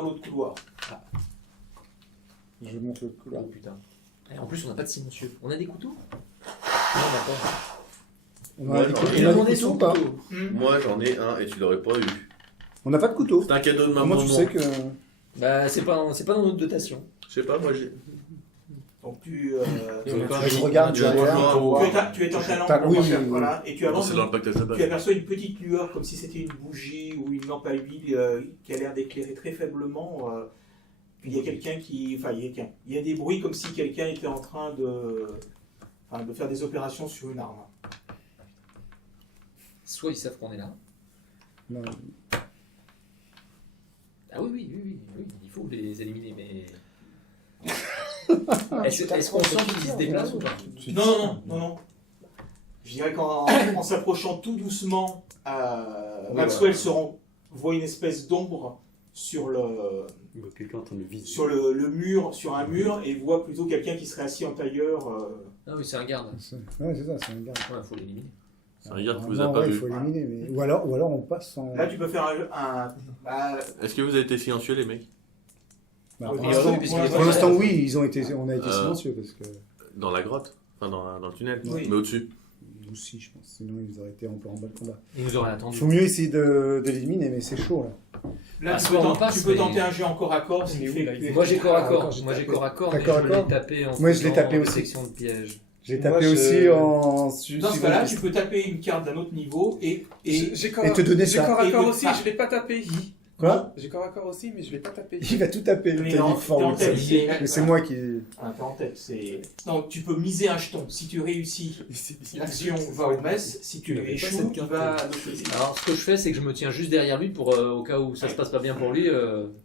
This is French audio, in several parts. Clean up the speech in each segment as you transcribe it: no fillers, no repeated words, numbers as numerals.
dans l'autre couloir. Je monte le couloir. Oh putain. Et en plus, on n'a pas de silencieux. On a des couteaux? Non, d'accord. On a des Il a demandé couteaux son ou pas? couteau. Moi j'en ai un et tu l'aurais pas eu. On n'a pas de couteau. C'est un cadeau de ma Comment maman. tu sais que... Bah, c'est pas dans notre dotation. Je sais pas, moi j'ai. Donc tu Je regarde tu vas derrière. voir. tu es en talent, Oui, oui, oui. voilà, et tu Non, avances. c'est dans le pacte à Tu sabbat. aperçois une petite lueur comme si c'était une bougie ou une lampe à huile qui a l'air d'éclairer très faiblement. Puis il y a quelqu'un qui. Enfin, il y a des bruits comme si quelqu'un était en train de faire des opérations sur une arme. Soit ils savent qu'on est là. Non. Ah oui, il faut les éliminer, mais. Est-ce qu'on sent qu'ils se déplacent ou pas? Non. Je dirais qu'en s'approchant tout doucement, Maxwell voit une espèce d'ombre sur Quelqu'un en train de viser. sur le mur, sur un mur, et voit plutôt quelqu'un qui serait assis en tailleur. Ah oui, c'est un garde. Ouais, c'est ça, c'est un garde. Ouais, faut l'éliminer. C'est un garde que vous Non, avez pas ouais, il vu. faut éliminer. Mais... Ou alors on passe en... Là, tu peux faire Est-ce que vous avez été silencieux les mecs? Bah, Oui, pour mais l'instant, puisque pour les- l'instant, oui, on a été silencieux parce que... Dans la grotte? Enfin dans le tunnel? Oui. Mais au-dessus? Nous aussi, je pense. Sinon, ils auraient été un peu en bas de combat. Ils nous auraient Il attendu. faut mieux essayer de l'éliminer, mais c'est chaud là. Là, Ah, tu soit peux, on passe, tu peux mais- tenter un jeu en corps à corps, ce qui fait que tu es- Moi j'ai corps à corps. D'accord, Moi j'ai corps à corps, mais D'accord, je l'ai d'accord. tapé en Moi, je l'ai faisant tapé aussi. détection de piège. J'ai Moi, tapé je- aussi en... Dans ce cas-là, tu peux taper une carte d'un autre niveau et J'ai corps Et te donner j'ai ça. corps à Et corps de- aussi, Ah. je l'ai pas tapé. Quoi? J'ai corps à corps aussi, mais je l'ai pas tapé. Il va tout taper, le Mais en- fort. t'es en le tête, Teddy. Mais c'est moi qui... Ah, t'es en tête, c'est... Donc tu peux miser un jeton. Si tu réussis, l'action va au mess. Si tu échoues, tu vas à l'autre. Alors ce que je fais, c'est que je me tiens juste derrière lui pour au cas où ça se passe pas bien pour lui,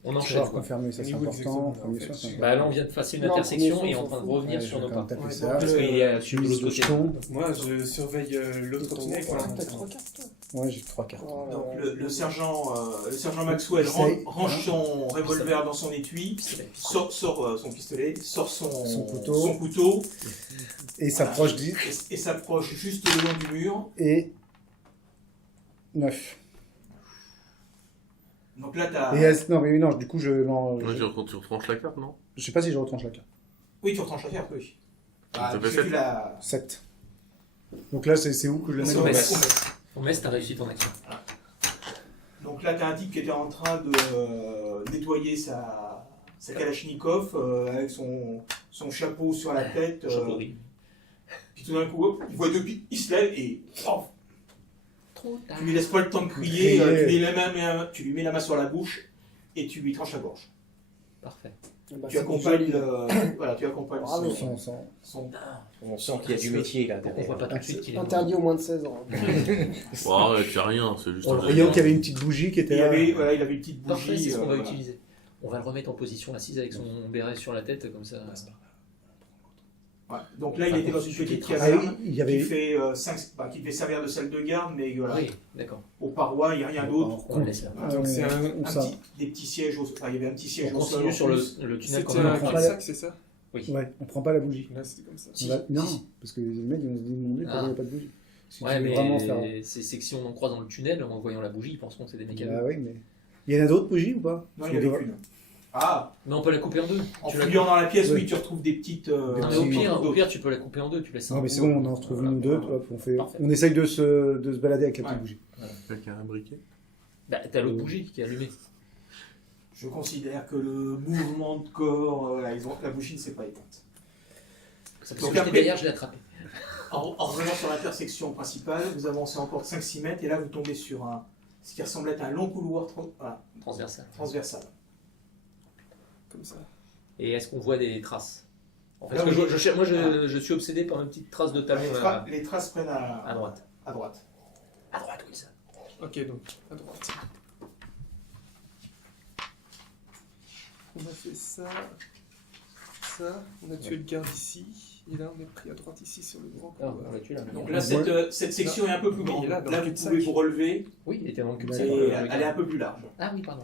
on Je enchaîne vais quoi. confirmer, ça c'est Niveau important. exactement, Premier en fait. soin, c'est Bah là on vient de passer une Non, intersection premier et soin, en train de on s'en revenir Ouais, sur je nos vais pas. quand même taper Ouais, ça. Parce qu'il est sur Tu l'autre mises le côté. jeton. Moi, je surveille l'autre tunnel pour T'as l'instant. 3 cartes, toi. Ouais, j'ai 3 cartes. Oh là Donc là. le sergent Maxwell Essaye. range son revolver dans son étui, sort son pistolet, sort Son couteau. son couteau Et s'approche 10 et s'approche juste le long du mur. et 9. Donc là, t'as... Non, mais non, du coup, non, Ouais, tu retranches la carte, non? je sais pas si je retranche la carte. Oui, tu retranches la carte, oui. Ça fait parce que sept. tu l'as... 7. Donc là, c'est où que je le mets C'est dans au le- mess. On met, t'as réussi ton action. Donc là, t'as un type qui était en train de nettoyer sa Kalachnikov avec son chapeau sur la tête. Chauve-souris. Puis tout d'un coup, hop, il voit deux pieds, il se lève et... paf, Trop tard. tu lui laisses pas le temps de crier, Crier. tu lui mets la main sur la bouche et tu lui tranches la gorge. Parfait. Bah, Tu c'est accompagnes, joli. tu accompagnes Bravo. son... On sent qu'il y a du métier là On derrière. voit pas tout de suite qu'il est Interdit aux moins de 16 ans. Ouais, tu as rien, c'est juste En un voyant qu'il y avait une petite bougie qui était Il là. avait une petite bougie. Parfait, c'est ce qu'on va voilà. utiliser. On va le remettre en position assise avec son béret sur la tête, comme ça. Ouais. Donc là, il était dans une petite Ah, caserne il y qui, avait... qui devait servir de salle de garde, mais voilà, Oui, d'accord. aux parois, il n'y a rien d'autre. On le laisse là. Donc c'est Des petits sièges il y avait un petit siège On au sol. continue en sur plus. le tunnel qu'on c'était a un prend pris. pas cul-de-sac, c'est ça? Oui. Ouais, on prend pas la bougie. Là, c'était comme ça. Si, Non, si. parce que les mecs, ils vont se demander pourquoi il n'y Ah. a pas de bougie. Si Ouais, tu veux vraiment faire... mais c'est que si on en croise dans le tunnel, en voyant la bougie, ils penseront que c'est des mécanos. Bah oui, mais... Il y en a d'autres bougies ou pas? Non, il n'y avait qu'une. Ah, Mais on peut la couper en deux. en Tu la fouillant dans la pièce, Oui. oui, tu retrouves des petites. Non, mais au pire, tu peux la couper en deux, tu laisses Non, mais c'est bon, on en retrouve une ou deux. Hop, Parfait. on essaye de se balader avec la petite Ouais. bougie. Quelqu'un a un briquet? Bah, t'as l'autre bougie qui est allumée. Je considère que le mouvement de corps, la bougie ne s'est pas éteinte. Ça fait Donc que j'étais après- derrière, je l'ai attrapé. En revenant sur l'intersection principale, vous avancez encore de 5-6 mètres et là vous tombez sur ce qui ressemble être un long couloir Transversal. transversal. Comme ça. Et est-ce qu'on voit des traces? En fait, Là, parce que oui. moi, je suis obsédé par une petite trace de talon Les traces prennent à droite. À droite. À droite, oui, ça. Ok, donc à droite. On a fait ça. Ça. On a tué le garde ici. Et là, on est pris à droite ici sur le grand Ah, couloir. on l'a tué là. Donc là, cette section est un peu plus Oui, grande. là, dans Là, le vous cul-de-sac. pouvez vous relever Oui, il était dans le cul et elle est un peu plus large. Ah oui, pardon.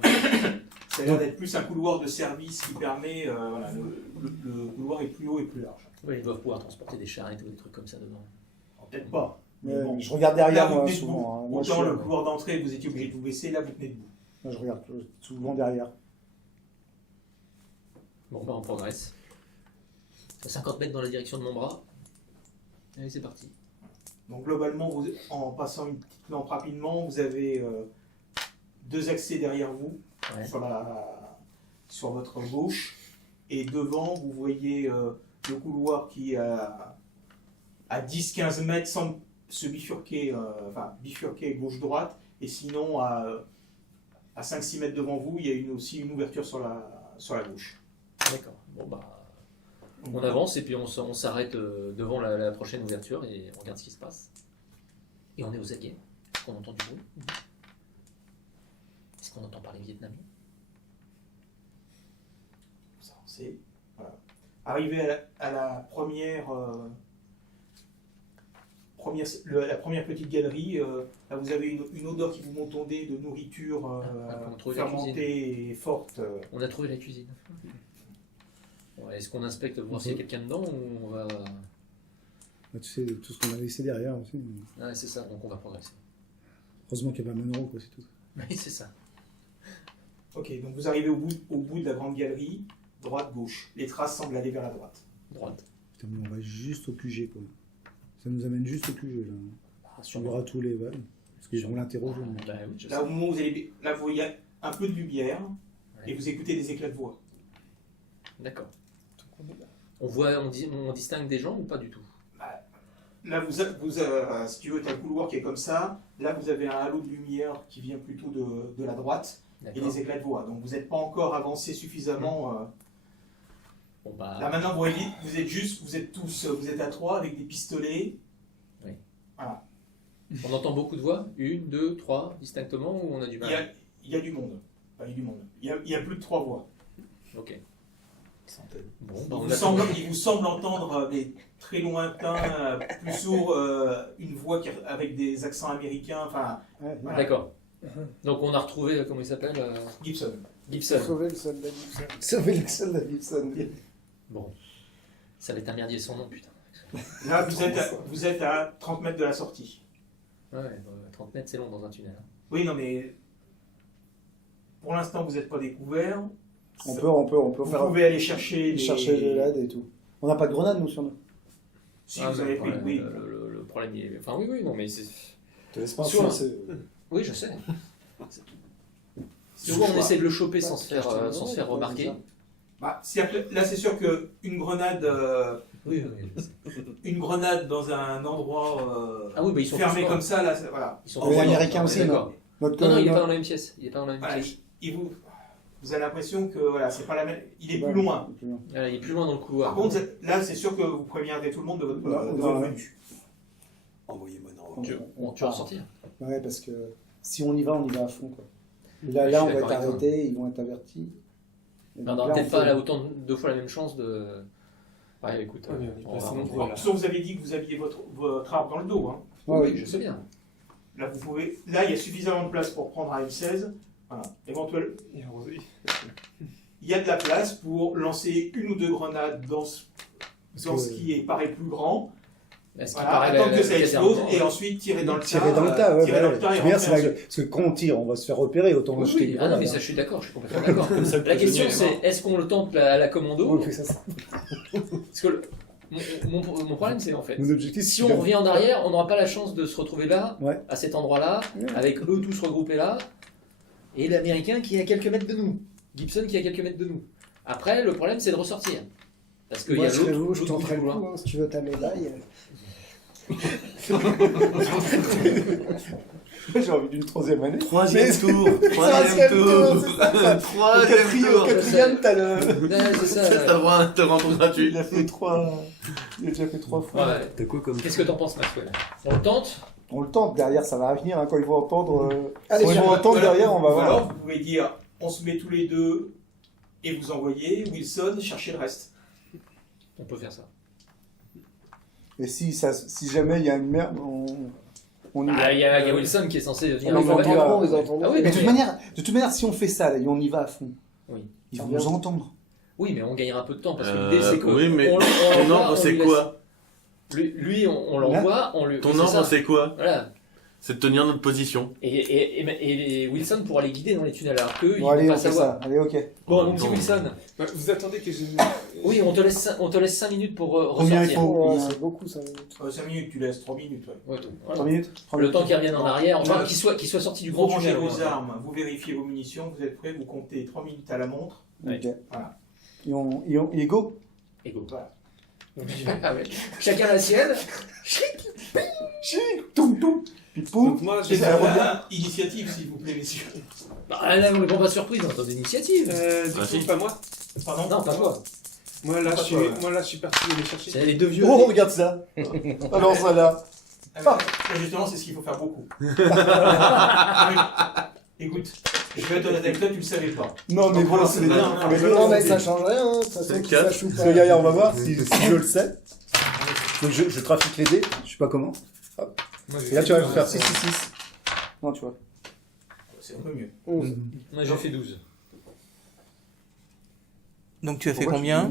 Ça a l'air d'être plus un couloir de service qui permet. Le couloir est plus haut et plus large. Oui, ils doivent pouvoir transporter des charrettes ou des trucs comme ça dedans. Peut-être pas. Mais bon. je regarde Là, derrière vous moi tenez souvent. debout. Moi, Autant le couloir d'entrée, vous étiez obligé de vous baisser, là, vous tenez debout. Moi, je regarde souvent derrière. Bon, bah on progresse. 50 mètres dans la direction de mon bras. Allez, c'est parti. Donc globalement, en passant une petite lampe rapidement, vous avez 2 accès derrière vous, Ouais. sur votre gauche. Et devant, vous voyez le couloir qui, à 10-15 mètres, semble se bifurquer, bifurquer gauche-droite. Et sinon, à 5-6 mètres devant vous, il y a aussi une ouverture sur la gauche. D'accord. Bon, bah. On avance et puis on s'arrête devant la prochaine ouverture et on regarde ce qui se passe. Et on est aux aguets. Est-ce qu'on entend du bruit? Est-ce qu'on entend parler vietnamien? Vous avancez. Voilà. Arrivé à la première, la première petite galerie, là vous avez une odeur qui vous monte au nez de nourriture on trouve la fermentée et forte. On a trouvé la cuisine. Ouais, est-ce qu'on inspecte pour voir s'il y a quelqu'un dedans ou on va... Bah, tu sais, tout ce qu'on a laissé derrière aussi. Ouais, c'est ça, donc on va progresser. Heureusement qu'il y a pas Monroe, quoi, c'est tout. Oui, c'est ça. Ok, donc vous arrivez au bout de la grande galerie, droite-gauche. Les traces semblent aller vers la droite. Droite. Putain, mais on va juste au QG, quoi. Ça nous amène juste au QG, là. Ah, On verra tous les balles. Parce qu'ils vont l'interroger. le mec. Bah oui, je Là, sais. au moment où vous voyez un peu de lumière Ouais. et vous écoutez des éclats de voix. D'accord. Donc on est là. On distingue des gens ou pas du tout? Là, si tu veux, tu as le couloir qui est comme ça. Là, vous avez un halo de lumière qui vient plutôt de la droite et D'accord. des éclats de voix. Donc, vous n'êtes pas encore avancé suffisamment. Bon, bah... Là, maintenant, vous voyez, vous êtes à 3 avec des pistolets. Oui. Voilà. On entend beaucoup de voix? 1, 2, 3, distinctement, ou on a du mal? Il y a du monde. Enfin, il y a plus de 3 voix. Ok. Bon, Il bah, on vous, semble entendre des très lointains, plus sourds, une voix avec des accents américains. Enfin, Ouais, voilà. D'accord. Donc on a retrouvé, comment il s'appelle Gibson. Gibson. Sauver le soldat Gibson. Sauver le soldat Gibson. Bon. Ça va être un merdier son nom, putain. Là, vous êtes à 30 mètres de la sortie. Ouais, 30 mètres, c'est long dans un tunnel. Hein. Oui, non, mais pour l'instant, vous n'êtes pas découvert. On peut Vous faire pouvez aller chercher chercher des LED et tout. On n'a pas de grenade, nous, sur nous. Si Ah, vous mais avez le pris, problème, oui. le problème, il est... Enfin, oui, non, mais c'est... Te laisse pas Sur un- influencer. Oui, je sais. C'est Souvent, au on choix. essaie de le choper Ouais, sans se faire remarquer. C'est-à-dire que là, c'est sûr qu'une grenade, Oui, je sais. une grenade dans un endroit Ah oui, bah ils sont fermé tous morts. comme ça, là, voilà. Ils sont Les tous morts. Américains aussi, D'accord. Notre Non, il est notre- pas dans la même pièce. Il est pas dans la même Voilà, pièce. vous avez l'impression que voilà, c'est pas la même. Il est plus loin. Plus loin. Voilà, il est plus loin dans le couloir. Par contre, là, c'est sûr que vous préviendrez tout le monde de votre, Non, de non, votre ouais. venue. Envoyez-moi dans Bon, tu vas en sortir. Ouais, parce que si on y va à fond, quoi. Là, Ouais, là je on suis va être d'accord avec arrêtés, ils vont être avertis. Et On donc n'aura là, peut-être on pas fait- là autant deux fois la même chance de. Ouais, écoute, Ouais, mais on est on passé va- non on plus, va- là. Sauf vous avez dit que vous aviez votre arme dans le dos. Hein. Ouais, Oui, oui. je sais bien. Là, là, il y a suffisamment de place pour prendre un M16. Voilà. Éventuellement, Et heureusement, il y a de la place pour lancer une ou deux grenades dans ce qui paraît plus grand. Est-ce qu'il Voilà, paraît attendre la- que ça la explose caserne et ensuite tirer dans le tas. Tirer dans le tas, ouais, tirer dans le tas et c'est bien, rentrer c'est la... ensuite. Parce que quand on tire, on va se faire repérer, autant Oui, jeter oui. des Ah non, mais grenades, ça, hein. je suis d'accord, je suis complètement d'accord. ça, le La question, prisonnier c'est est-ce qu'on le tente à la commando? On fait ça. Parce que mon problème, c'est en fait, Mon objectif, si on revient en arrière, on n'aura pas la chance de se retrouver là, Ouais. à cet endroit-là, Ouais. avec eux tous regroupés là, et l'Américain qui est à quelques mètres de nous, Gibson qui est à quelques mètres de nous. Après, le problème, c'est de ressortir. Parce qu'il y Moi, a je serais l'autre vous, je l'autre bout du tenterai le couloir. coup, hein, si tu veux ta médaille. J'ai envie d'une troisième année. Troisième tour. Troisième tour, c'est ça. Troisième tour. Quatrième, t'as le... Ouais, c'est ça. T'as le droit à te rendre gratuit. Il a fait trois... Il a déjà fait 3 fois. Ouais. T'as quoi comme Qu'est-ce que t'en penses, Maxwell? On le tente? On le tente, derrière ça va venir, hein, quand ils vont entendre... Allez, quand ils vont voilà, entendre voilà. derrière, on va Ou voir. alors, vous pouvez dire, on se met tous les deux et vous envoyez Wilson chercher le reste. On peut faire ça. Et si jamais il y a une merde, on y va. Ah, il y a Wilson qui est censé venir. On avec les la bagnole. entendra, on les entendra. Ah oui, Mais mais- de toute manière, si on fait ça, là, et on y va à fond, Oui. ils vont nous entendre. Oui, mais on gagnera un peu de temps parce que l'idée c'est que. oui, mais on ton l'envoie, ordre on c'est lui quoi? Lui, on l'envoie, on lui. Ton c'est ordre ça. c'est quoi? Voilà. c'est de tenir notre position. Et Wilson pourra les guider dans les tunnels, alors qu'eux, ils Bon, vont allez, pas on fait savoir. ça. Allez, ok. Bon, En donc même si temps, Wilson, Bah, vous attendez que je... oui, on te laisse 5 minutes pour Combien il ressortir. faut Ouais, c'est beaucoup 5 minutes. 5 minutes, tu laisses 3 minutes. Ouais. Ouais, tout. 3 Voilà. minutes. Le temps qu'ils reviennent en arrière, enfin Ouais. qu'ils soient sortis du Vous grand rangez tunnel. vos ouais. armes, vous vérifiez vos munitions, vous êtes prêts, vous comptez 3 minutes à la montre. Ouais. Ok. Voilà. Et go. Et go. Voilà. Ah ouais. Chacun la sienne. Toum, toum. Puis poum. Donc moi, C'est j'ai... initiative, s'il vous plaît, messieurs. Bah, là, on est pas surprise, on attend d'initiative. Du Ah, coup, si. pas moi. Pardon. Non, pas toi. Moi là, Pas je suis... toi, ouais. moi là, je suis parti aller chercher. C'est les deux vieux. Oh, regarde ça. Alors ça là. Ah, mais justement, c'est ce qu'il faut faire beaucoup. Ah oui. Écoute, je vais être honnête avec toi, tu le savais pas. Non, mais voilà, c'est les deux. Non, Mais Non, mais c'est- ça change rien, hein. De toute façon, C'est qu'il quatre. sache ou Parce pas. que Yaya, on va voir si je le sais. Donc je trafique les dés, je sais pas comment. Moi, j'ai Et là fait tu vas deux, faire hein. 6, 6, 6. Non, tu vois. C'est un peu mieux. 11. Moi, j'ai fait 12. Donc tu as Pourquoi tu fais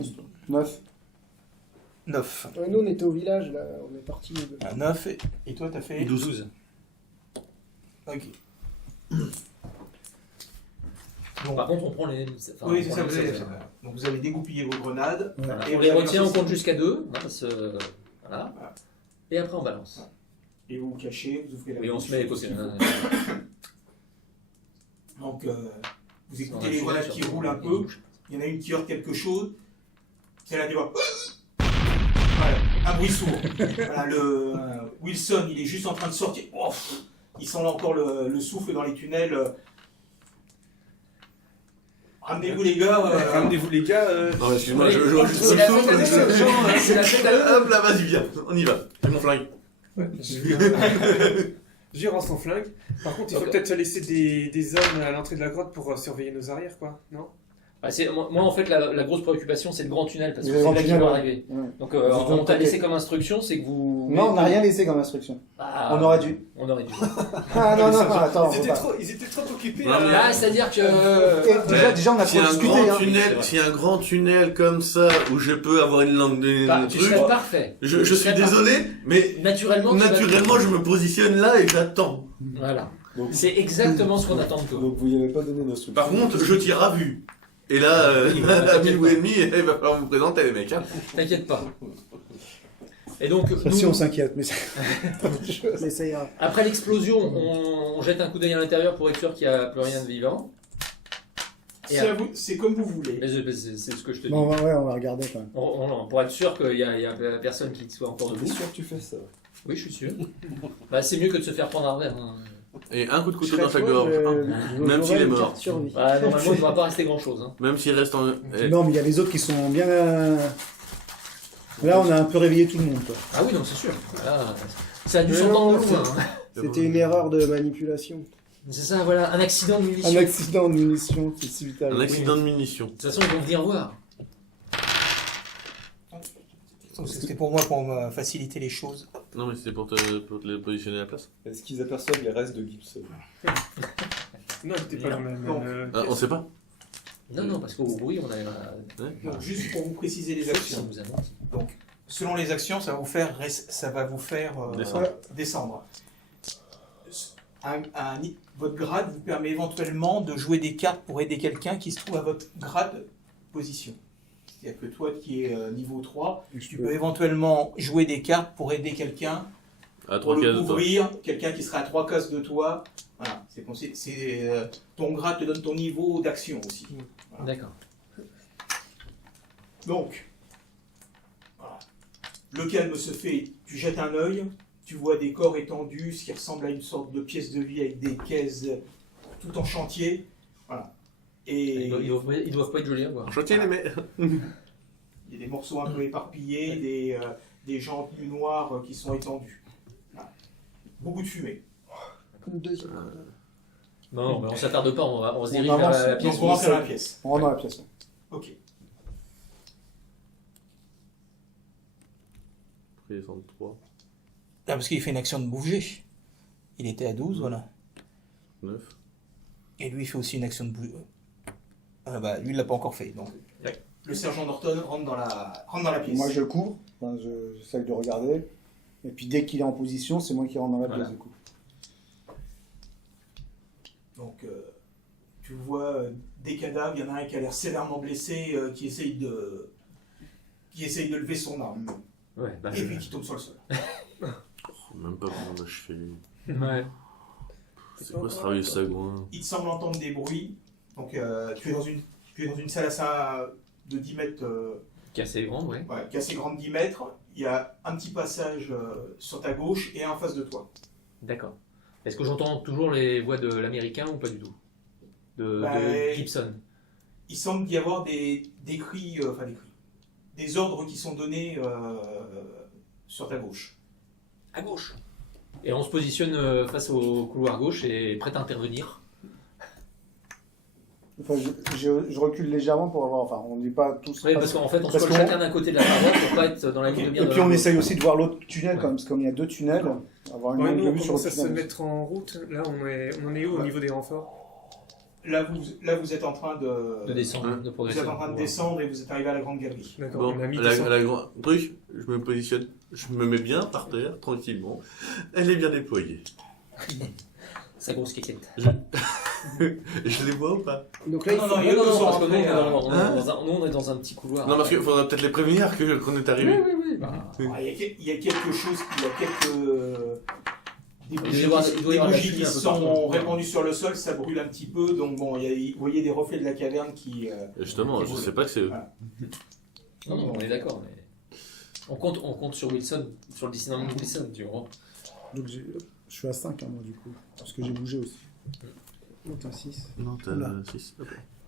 9. 9. Ouais, nous, on était au village, là. On est partis. 9. Et toi, t'as fait 12. Ok. Bon. Par contre, on prend les. Enfin, Oui, on c'est prend ça, les- vous avez. Donc vous avez dégoupillé vos grenades. Voilà. Et On vous les avez retient, on lancé- compte jusqu'à 2. Voilà. Voilà. Et après, on balance. Et vous vous cachez, vous ouvrez la Et on bouche. se met les côtés. Donc vous écoutez les grenades qui roulent un peu. Il y en a une qui heurte quelque chose. C'est là, tu vois. Voilà, un bruit sourd. Voilà, le Wilson, il est juste en train de sortir. Oh, il sent là encore le souffle dans les tunnels. Ramenez-vous les gars. Ramenez-vous les gars. Non, excuse-moi, Oui. je joue juste C'est le la souffle. fête à deux, c'est la fête à deux. Hop là, vas-y, viens, on y va. J'ai mon flingue. Je rends son flingue. Par contre, il faut Ok. peut-être laisser des hommes à l'entrée de la grotte pour surveiller nos arrières, quoi. Non? Bah, moi, en fait, la grosse préoccupation, c'est le grand tunnel, parce que Le c'est grand là qu'il tunnel, va ouais. arriver. Ouais. Donc, Vous êtes on t'a ok. laissé comme instruction, c'est que vous. Non, on n'a rien laissé comme instruction. Ah, On aurait dû. On aurait dû. Ah non, non, attends. Ils faut étaient, pas. ils étaient trop occupés Non, à... mais Ah, c'est-à-dire que. Déjà, on a S'il y trop a un discuté. grand Hein. c'est tunnel, vrai. s'il y a un grand tunnel comme ça où je peux avoir une langue de Bah, tu truc, serais parfait. je Tu suis serais désolé, mais Naturellement, naturellement je me positionne là et j'attends. Voilà. C'est exactement ce qu'on attend de toi. Donc vous n'y avez pas donné d'instruction. Par contre, je tire à vue. Et là, à 1000 ou ennemi, il va falloir vous présenter les mecs. Hein. T'inquiète pas. Et donc, Si nous, on s'inquiète, mais Mais ça ira. après l'explosion, on jette un coup d'œil à l'intérieur pour être sûr qu'il n'y a plus rien de vivant. Et C'est à vous- c'est comme vous voulez. Mais c'est ce que je te dis. bon, ouais, on va regarder quand même. Pour être sûr qu'il n'y a personne qui soit encore debout. sûr que tu fais ça? Oui, je suis sûr. Bah, c'est mieux que de se faire prendre un verre. Hein. Et un coup de Je couteau serais dans chaque toi, gorge. Même s'il est une mort. carte survie. Bah, normalement, il ne va pas rester grand-chose. Hein. Même s'il reste en. Non, mais il y a les autres qui sont bien. Là, on a un peu réveillé tout le monde. Quoi. Ah oui, non, c'est sûr. Là, ça a dû Mais s'entendre non, loin. Hein. C'était une erreur de manipulation. C'est ça, voilà, un accident de munition. Un accident de munitions, c'est si vite Un arrivé. accident de munitions. De toute façon, ils vont venir voir. C'était pour moi pour me faciliter les choses. Non, mais c'était pour te positionner à la place. Est-ce qu'ils aperçoivent les restes de Gibson? Non, c'était pas le même. Non. Ah, on sait pas. Non, non, parce qu'au bruit, on a. Donc, juste pour vous préciser les Ça actions. nous annonce. Donc, selon les actions, ça va vous faire descendre. Votre grade vous permet éventuellement de jouer des cartes pour aider quelqu'un qui se trouve à votre grade position. C'est-à-dire que toi qui es niveau 3, tu peux éventuellement jouer des cartes pour aider quelqu'un, À pour 3 cases le de toi. couvrir, quelqu'un qui sera à 3 cases de toi. Voilà, ton grade te donne ton niveau d'action aussi. D'accord. Donc, voilà. Le calme se fait, tu jettes un œil, tu vois des corps étendus, ce qui ressemble à une sorte de pièce de vie avec des caisses tout en chantier. Voilà. Et Ils doivent pas être jolis à voir. Chantier les mecs. il y a des morceaux un peu éparpillés, des gens plus noirs qui sont étendus. Voilà. Beaucoup de fumée. Une deuxième grenade. Non, mais on s'attarde pas, on se On dirige vers avance. la pièce. Donc on rentre dans la pièce. On rentre dans la pièce. Ok. Après, ils sont 3, Ah, parce qu'il fait une action de bouger. Il était à 12, voilà. 9. Et lui, il fait aussi une action de bouger. Ah bah, lui, il l'a pas encore fait. Donc, le sergent Norton rentre dans la pièce. Moi, je le couvre. Enfin, j'essaye de regarder. Et puis, dès qu'il est en position, c'est moi qui rentre dans la pièce, Voilà. du coup. Donc, tu vois des cadavres, il y en a un qui a l'air sévèrement blessé, qui essaye de lever son arme, Ouais, bah, et puis qui tombe sur le sol. Même pas comment d'achever. ouais. C'est quoi ce travail sagouin? Il te semble entendre des bruits. Donc, tu es dans une salle de 10 mètres, Qui est assez grande, ouais. ouais, qui est assez grande, 10 mètres. Il y a un petit passage sur ta gauche et un en face de toi. D'accord. Est-ce que j'entends toujours les voix de l'américain ou pas du tout de Bah, Gibson. Il semble y avoir des cris, des ordres qui sont donnés sur ta gauche. À gauche. Et on se positionne face au couloir gauche et prêt à intervenir. Enfin, je recule légèrement pour avoir. Enfin, on n'est pas tous. Oui, parce qu'en fait, on se parce colle qu'on- chacun d'un côté de la paroi pour pas être dans la ligne de mire Et de puis on l'autre. essaye aussi de voir l'autre tunnel quand même, parce qu'il y a 2 tunnels. Avoir une Ouais, longue nous, on vue sur commence le à se tunnel. mettre en route. Là, on en est où au Ouais. niveau des renforts? Là, vous êtes en train De descendre, de vous progresser. êtes en train de descendre et vous êtes arrivé à la grande galerie. D'accord, Bon, on a mis la, des la grande truc, je me positionne, je me mets bien par terre, tranquillement. Elle est bien déployée. Sa grosse quéquette. Je les vois ou pas? Donc là, il Non, faut... non, il y a Non, deux non, sont parce que nous, rentrés, on est dans un petit couloir. Non, parce qu'il faudrait peut-être les prévenir qu'on est arrivé. Oui, oui, oui. Bah, Il y a quelque chose, il y a quelques des doit y bougies, avoir- il doit y avoir de la qui fumée un peu sont partout. répandues sur le sol, ça brûle un petit peu, donc bon, vous voyez des reflets de la caverne qui... Et justement, je sais pas que c'est eux. Voilà. non, non, on est d'accord, mais on compte sur Wilson, sur le dissident de Wilson, tu vois. Donc je suis à 5 moi du coup, parce que j'ai bougé aussi. Oh, t'as 6. Non, t'as Oula. 6.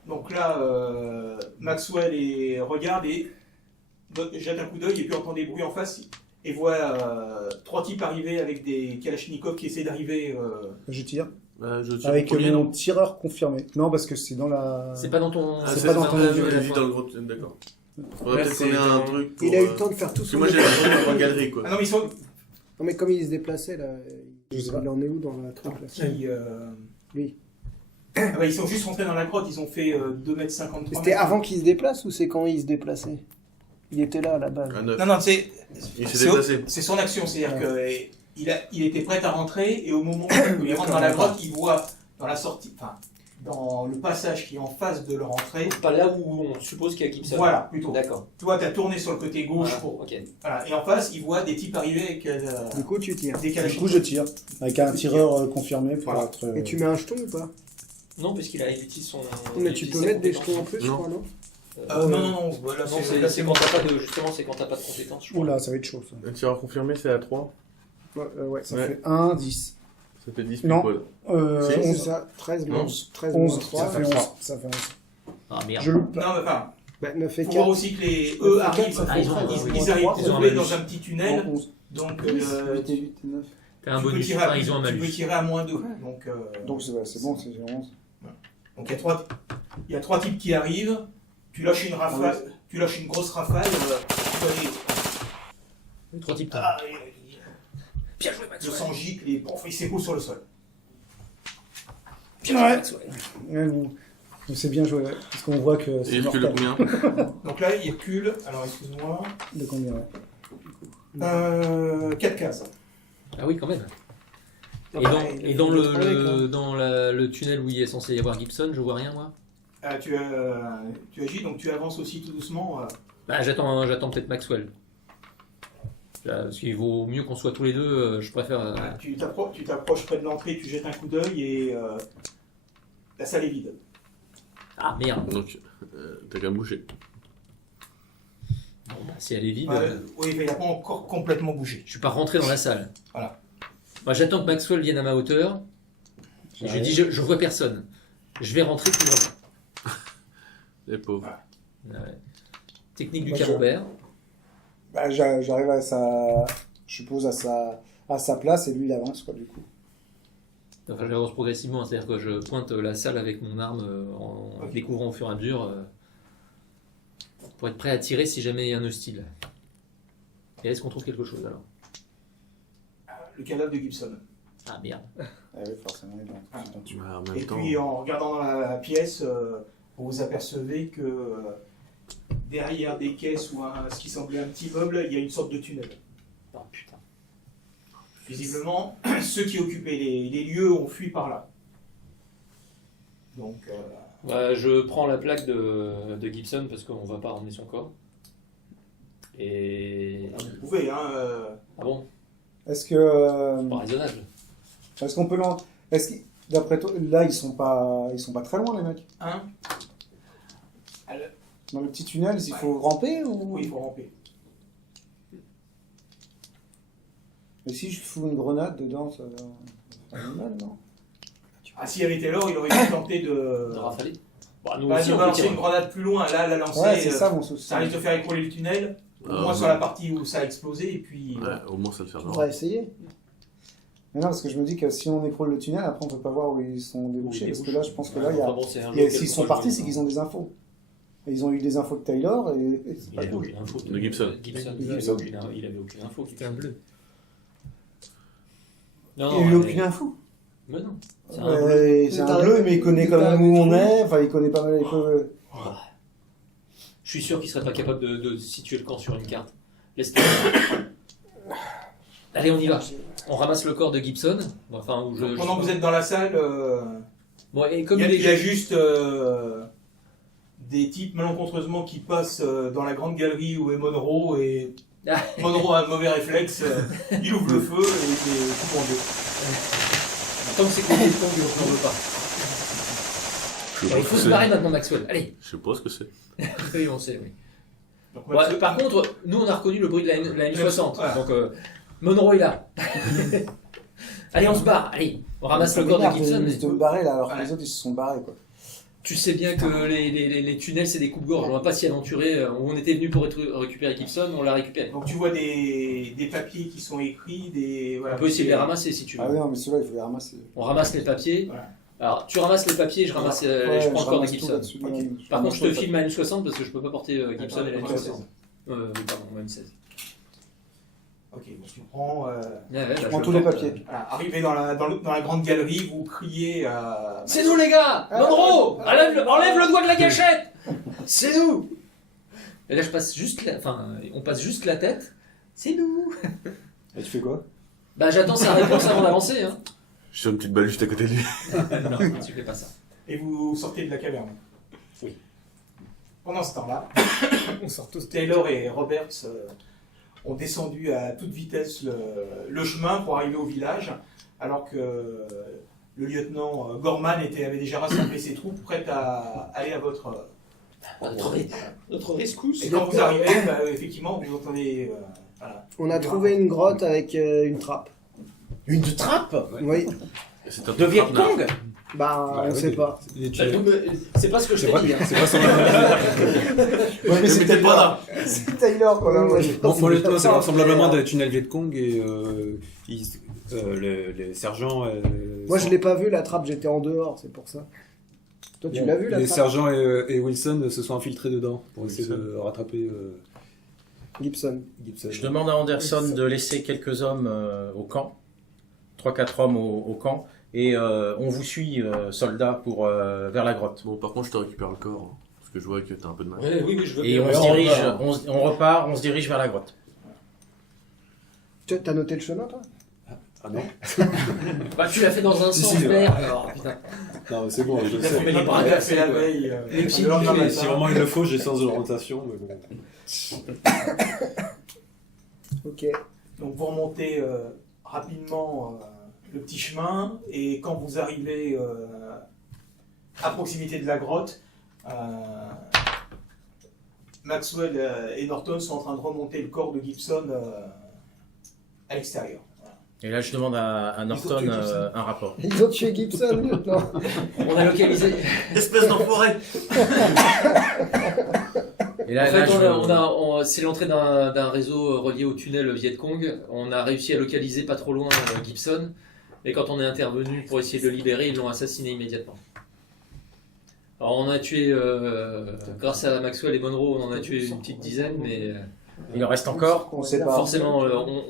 Donc là, Maxwell regarde et jette un coup d'œil et puis entend des bruits en face et voit 3 types arriver avec des Kalachnikov qui essaient d'arriver. Je tire. Je tire Avec au premier, mon non? tireur confirmé. Non, parce que c'est dans la. C'est pas dans ton. Ah, c'est pas dans ton avis, elle dit dans le gros. D'accord. Faudrait Là, peut-être c'est qu'on ait un dans- truc pour. Il a eu le temps de faire tout Parce que son... moi j'ai l'impression dans la galerie quoi. Ah non, mais ils sont. Non, mais comme il se déplaçait, là, Je sais il pas. en est où dans la truc, là Lui. Ah bah, ils sont juste rentrés dans la grotte, ils ont fait 2,53 m. C'était avant qu'il se déplace ou c'est quand il se déplaçait? Il était là, à la base. Un 9. Non, Il s'est déplacé. c'est son action, c'est-à-dire qu'il était prêt à rentrer et au moment où il rentre dans la grotte, il voit dans la sortie, enfin, dans le passage qui est en face de leur entrée. Pas là où on suppose qu'il y a Gibson. Voilà, plutôt. D'accord. Toi, tu as tourné sur le côté gauche Voilà, pour. ok. Voilà. Et en face, il voit des types arriver avec Du coup, tu tires. des Du Kalachnikov. coup, je tire. Avec un tireur confirmé pour Voilà. être. Et tu mets un jeton ou pas? Non, puisqu'il utilise son. Mais il tu utilise peux sa mettre des compétence. jetons en plus, je Non. crois, non? Non, voilà, Non, là, c'est quand t'as pas de. Justement, c'est quand t'as pas de compétences. je crois. Oula, ça va être chaud ça. Un tireur confirmé, c'est à 3. Ouais, ça Ouais. fait 1, 10. Ça fait 10 Non. pile poil. C'est 11. ça, 13 Non. 11. 13 11, 3. ça fait 11. Ça fait 11. Ah merde. Je loupe pas. Non, mais enfin, Bah, 9 et faut voir 4. aussi que eux Ça fait arrivent, quatre, ça fait ils trois, arrivent ils ont un isolés malus. dans un petit tunnel, 11. donc 8 et 9. T'as un tu peux bonus. tirer Enfin, ils ont un tu peux malus. tirer à moins 2. Donc, Donc c'est bon, c'est 11. donc il y a 3 types qui arrivent, tu lâches une rafale, tu lâches une grosse rafale, tu vois les- 3 types. Ah, Bien joué, le Maxwell. sang gicle et pouf, il s'écoule sur le sol. Bien joué, Maxwell. Ouais, c'est bien joué, ouais. Parce qu'on voit que c'est Et il recule de mortel. combien? Donc là, il recule, alors excuse-moi, De combien, ouais. 4 cases. Ah oui, quand même. Ah Et bah, dans, il a et dans fait le, le travail, quoi. dans le tunnel où il est censé y avoir Gibson, je vois rien, moi. Ah, tu agis, donc tu avances aussi tout doucement. Bah, j'attends peut-être Maxwell. Là, parce qu'il vaut mieux qu'on soit tous les deux, je préfère. Tu t'approches près de l'entrée, tu jettes un coup d'œil et la salle est vide. Ah merde. Donc, t'as qu'à bouger. Bon, bah, si elle est vide, Oui, mais il n'a pas encore complètement bougé. je suis pas rentré dans la salle. Voilà. Moi, j'attends que Maxwell vienne à ma hauteur. Et je dis, je vois personne. Je vais rentrer tout le monde. Les pauvres. Ouais. Technique du Moi, camembert. Bah, j'arrive à sa. Je suppose à sa place et lui il avance quoi du coup. Enfin, j'avance progressivement, c'est-à-dire que je pointe la salle avec mon arme en découvrant au fur et à mesure pour être prêt à tirer si jamais il y a un hostile. Et est-ce qu'on trouve quelque chose alors? Le cadavre de Gibson. Ah merde. Ah oui, forcément, il est dans dessus. Bah, en même Et temps. puis en regardant dans la pièce, vous apercevez que derrière des caisses ou ce qui semblait un petit meuble, il y a une sorte de tunnel. Oh putain. Visiblement, ceux qui occupaient les lieux ont fui par là. Donc, Bah, je prends la plaque de Gibson parce qu'on va pas ramener son corps. Et. vous pouvez, hein. Ah bon? Est-ce que. C'est pas raisonnable. Est-ce qu'on peut est-ce que, d'après toi, là, ils sont pas très loin, les mecs. Hein Dans le petit tunnel, il faut ramper ou. Oui, il faut ramper. Et si je fous une grenade dedans, ça va mal, non? Ah, s'il y avait Taylor, il aurait pu tenter De rafaler. Bah, nous Bah, aussi, de on peut balancer tirer. une grenade plus loin. Là, la lancer, Ouais, c'est ça mon souci. ça risque de faire écrouler le tunnel. Au Ah, moins ouais. sur la partie où ça a explosé. Et puis, Ouais, au moins ça le fait On va essayer. Mais non, parce que je me dis que si on écroule le tunnel, après on peut pas voir où ils sont débouchés. Parce que là, je pense que là, il y a. Enfin bon, c'est un Et lot s'ils quel sont contrôle partis, du- c'est qu'ils ont des infos. Et ils ont eu des infos de Taylor et c'est Il pas avait cool. aucune info. De Gibson. Il avait aucune info. C'était un bleu. Il Non, n'y a eu mais- aucune info. Mais non. C'est un bleu. Ouais, c'est un bleu, mais il connaît quand même où on est. Enfin, il connaît pas mal. Je suis sûr qu'il serait pas capable de situer le camp sur une carte. Laisse Allez, on y va. On ramasse le corps de Gibson. Enfin, où je. pendant que vous êtes dans la salle, Bon, et comme il il y a est. juste des types malencontreusement qui passent dans la grande galerie où est Monroe et Monroe a un mauvais réflexe, il ouvre le feu et il est tout en deux. Tant que c'est qu'on est on ne veut pas. Je sais Bon, pas il ce faut que se c'est. barrer maintenant, Maxwell. Allez. Je sais pas ce que c'est. Oui, on sait, oui. Donc, Ouais, par contre, nous, on a reconnu le bruit de la N60. Voilà. Donc, Monroe est là. Allez, on se barre. Allez, on ramasse le corps de Gibson. De me barrer là, alors que Ouais. les autres ils se sont barrés quoi. Tu sais bien que les tunnels, c'est des coupes-gorge. On va pas s'y aventurer. On était venu pour récupérer Gibson, on l'a récupéré. Donc tu vois des papiers qui sont écrits, des... Voilà, On peut essayer de les ramasser si tu veux. Ah oui, non, mais ceux-là il faut les ramasser. On ramasse les papiers. Voilà. Alors, tu ramasses les papiers, je ramasse, Ouais, je prends le corps de ramasse tout Gibson. là-dessus. Ok. Ouais, Par contre, je te ramasse tout, filme à N60 parce que je peux pas porter Gibson et la Ok. N60. Oui, pardon, ou M16. Ok, donc tu prends... Ouais, ouais, Je là, prends je tous les porte, papiers. Voilà, arrivé dans la grande galerie, vous criez à... C'est nous les gars! Monroe! Enlève le doigt de la gâchette! C'est nous! Et là je passe juste on passe juste la tête. C'est nous! Et tu fais quoi? Bah j'attends sa réponse avant d'avancer hein. Je suis une petite balle juste à côté de lui. Non, tu fais pas ça. Et vous sortez de la caverne. Oui. Pendant ce temps-là, On sort tous. Taylor et Roberts ont descendu à toute vitesse le chemin pour arriver au village, alors que le lieutenant Gorman avait déjà rassemblé ses troupes prêtes à aller à votre... Notre rescousse. Et quand vous arrivez, effectivement, vous entendez... voilà. On a trouvé une grotte avec une trappe. Une trappe Oui. C'est un de Viet traquenard. Cong. Bah, on sait pas. C'est pas ce que je t'ai dit. Hein. C'est pas son. Ouais, mais Mais c'est t'es pas là. C'est Taylor quoi. Ouais, Moi, ouais. je- Bon, moi, le c'est pas- vraisemblablement des tunnels Viet Cong et les sergents. Moi, je l'ai pas vu la trappe, j'étais en dehors, c'est pour ça. Toi, tu l'as vu la Les trappe sergents et Wilson se sont infiltrés dedans pour essayer de rattraper Gibson. Gibson. Je demande à Anderson de laisser quelques hommes au camp, 3-4 hommes au camp, et on vous suit, soldats, vers la grotte. Bon, par contre, je te récupère le corps. Hein, parce que je vois que t'as un peu de mal. Oui, je veux Et bien. on se dirige, on repart, on se dirige vers la grotte. Tu as noté le chemin, toi Ah non? Bah tu l'as fait dans un Si, sens si, vert. Alors, putain. Non, mais c'est bon, je Il a sais. fait les bras café la veille. Les petits le lendemain pieds, matin. Si vraiment il le faut, j'ai sens de l'orientation. Mais bon. Ok. Donc vous remontez rapidement le petit chemin et quand vous arrivez à proximité de la grotte, Maxwell et Norton sont en train de remonter le corps de Gibson à l'extérieur. Et là, je demande à Norton tué Gibson. un rapport. Ils ont tué Gibson, lieutenant. On a localisé. Espèce d'enfoiré! Et là, En fait, là, c'est l'entrée d'un réseau relié au tunnel Viet Cong. On a réussi à localiser pas trop loin Gibson. Et quand on est intervenu pour essayer de le libérer, ils l'ont assassiné immédiatement. Alors on a tué, grâce à Maxwell et Monroe, on en a tué une petite dizaine, mais il en reste encore. On sait pas. forcément,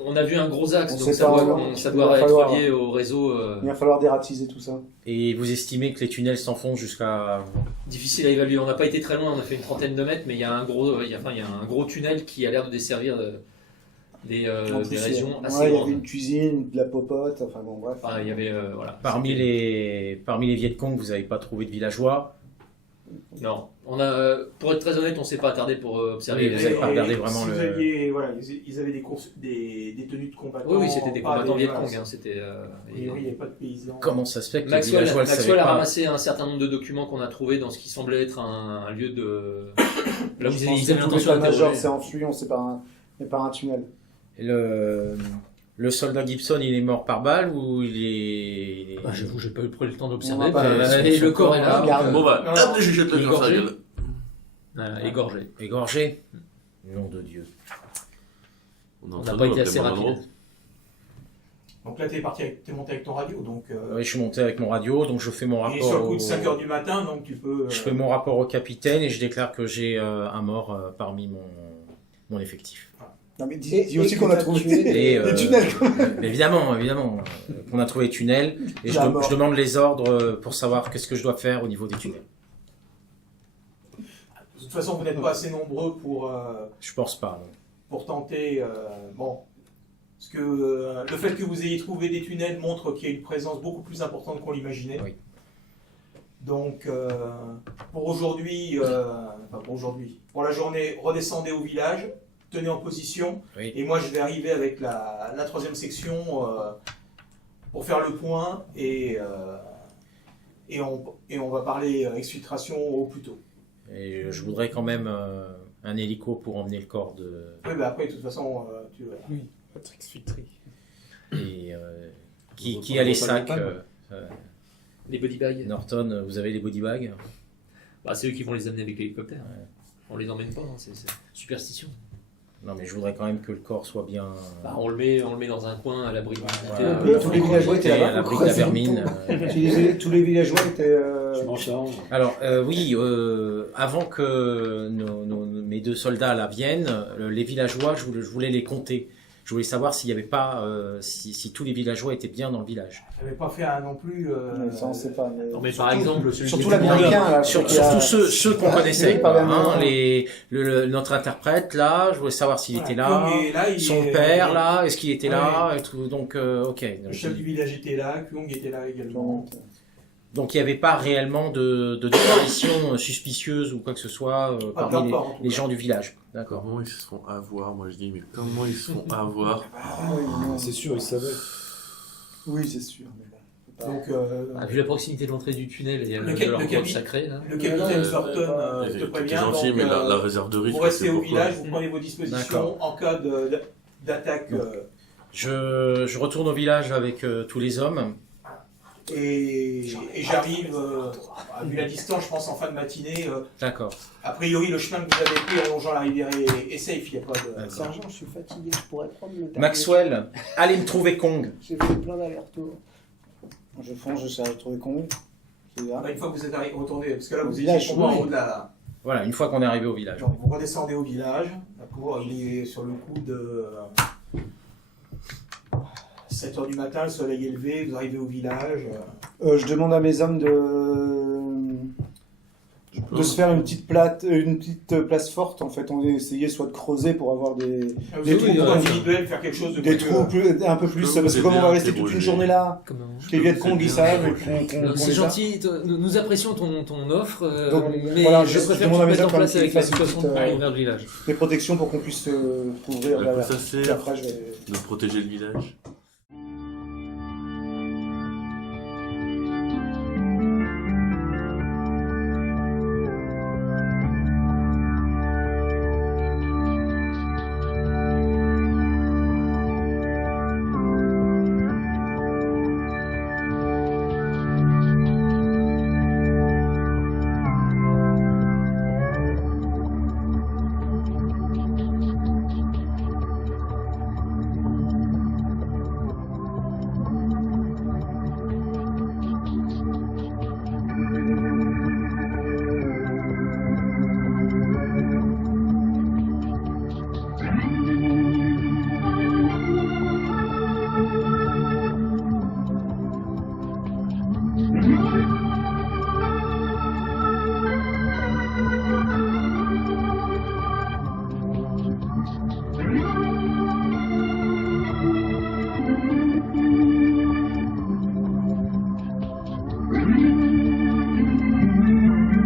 on a vu un gros axe, On donc sait ça pas, doit, alors. ça Il doit va être falloir- relié au réseau. Il va falloir dératiser tout ça. Et vous estimez que les tunnels s'enfoncent jusqu'à... Difficile à évaluer. On n'a pas été très loin, on a fait une trentaine de mètres, mais il y a un gros, il y a un gros tunnel qui a l'air de desservir des En plus, régions ouais, assez il y avait grandes. une cuisine, de la popote, enfin bon, bref. Enfin, il y avait voilà. Parmi les Viet Cong, vous n'avez pas trouvé de villageois. Non, on a, pour être très honnête, on s'est pas attardé pour observer. Oui, vous avez pas regardé Et vraiment si le- vous aviez, voilà, ils avaient des courses, des tenues de combattants. Oui, oui, c'était des pas combattants des- Viet Cong. voilà, Hein, c'était. oui, il n'y avait pas de paysans. Comment ça se fait que les Maxwell, villageois ne Maxwell savaient a pas ramassé un certain nombre de documents qu'on a trouvés dans ce qui semblait être un lieu de. Là où Je ils pense avaient que tout l'intention l'état-major d'interroger. s'est enfui, on sait par un tunnel. Le soldat Gibson, il est mort par balle ou il est... Ah, j'avoue, j'ai pas eu le temps On d'observer. va pas- Et le corps est là. Regarde. Bon bah, Non, hop, je jette le il est dans sa gorgé. gueule. Voilà, égorgé. Égorgé? Nom de Dieu. On n'a pas été assez rapide. Donc là, t'es monté avec ton radio. Donc, Oui, je suis monté avec mon radio, donc je fais mon et sur le rapport coup de 5h du matin, donc tu peux. je fais mon rapport au capitaine et je déclare que j'ai un mort parmi mon effectif. Non, mais Et- dis aussi et qu'on que a t'as trouvé tué Et, des tunnels. évidemment, qu'on a trouvé les tunnels et La mort. je demande les ordres pour savoir qu'est-ce que je dois faire au niveau des tunnels. De toute façon, vous n'êtes pas assez nombreux Je pense pas. non. pour tenter. Bon. Parce que le fait que vous ayez trouvé des tunnels montre qu'il y a une présence beaucoup plus importante qu'on l'imaginait. Oui. Donc, pour aujourd'hui, pour la journée, redescendez au village, tenez en position. Oui. Et moi, je vais arriver avec la troisième section pour faire le point et on va parler exfiltration au plus tôt. Et je voudrais quand même un hélico pour emmener le corps de... Oui, bah après, de toute façon, tu vas. Votre exfiltré. Et qui a les sacs Les body bags. Norton, vous avez les body bags? Bah, c'est eux qui vont les amener avec l'hélicoptère. On les emmène pas, hein, c'est superstition. Non, mais je voudrais quand même que le corps soit bien... Bah, on le met dans un coin à l'abri de Voilà. l'humidité. Tous les villageois étaient à là-bas. l'abri de la vermine. Tous les villageois étaient. Je m'en charge. Alors, oui, avant que mes deux soldats là viennent, les villageois, je voulais les compter. Je voulais savoir s'il n'y avait pas, si tous les villageois étaient bien dans le village. J'avais pas fait un non plus. Ça, on sait pas. mais- Non, mais par exemple, celui Surtout qui- l'américain, là. Surtout qui a- ceux qu'on Ah, connaissait. oui, Quoi, pas hein, bien. notre interprète là, je voulais savoir s'il était là. Kyung est là, il Son est- père là, est-ce qu'il était là et tout, donc ok. Le chef du village était là, Kyung était là également. Donc il n'y avait pas réellement de disparition suspicieuse ou quoi que ce soit Pas de parmi rapport, en tout les cas. gens du village. D'accord. Comment ils se font avoir, moi je dis, mais comment ils se font avoir? Ah, oui, non. C'est sûr, il savait. Oui, c'est sûr. mais bon, faut pas- Donc, Ah, vu la proximité de l'entrée du tunnel et Le de cap- leur le grotte capi- sacrée, là. le capitaine non, Thornton te T'es prévient. gentil, donc, mais la réserve de risque. vous restez c'est au pourquoi. village, vous prenez vos dispositions D'accord. en cas d'attaque. Je retourne au village avec tous les hommes. Et j'arrive, vu la distance, je pense en fin de matinée. D'accord. A priori, le chemin que vous avez pris en longeant la rivière est safe, il n'y a pas de. D'accord. Sergent, je suis fatigué, je pourrais prendre le temps. Maxwell, allez me trouver Kong. J'ai fait plein d'allers-retours. Je fonce, je cherche à trouver combien. C'est là. Bah, une fois que vous êtes retourné, parce que là Au vous étiez village, pour moi en oui. haut de la. Voilà, une fois qu'on est arrivé au village. Genre, vous redescendez au village, d'accord, il est sur le coup de 7h du matin, le soleil est levé, vous arrivez au village. Je demande à mes hommes de se faire une petite place forte. En fait, on a essayé soit de creuser pour avoir des Vous trous, allez ouais. individuels, faire quelque chose de des plus, trous un peu plus. Je peux Parce que vous comme on va aider à rester toute une interroger. journée là, Comment les Viet Cong ils savent. et qu'on C'est les a. gentil, nous apprécions ton offre, Donc, mais voilà, je je préfère demande à que mes tu mettes en hommes quand place même avec qu'ils la fassent une situation petite, pour ouvrir le village. des protections pour qu'on puisse couvrir À quoi la. ça Puis sert après, je vais. de protéger le village? Thank you.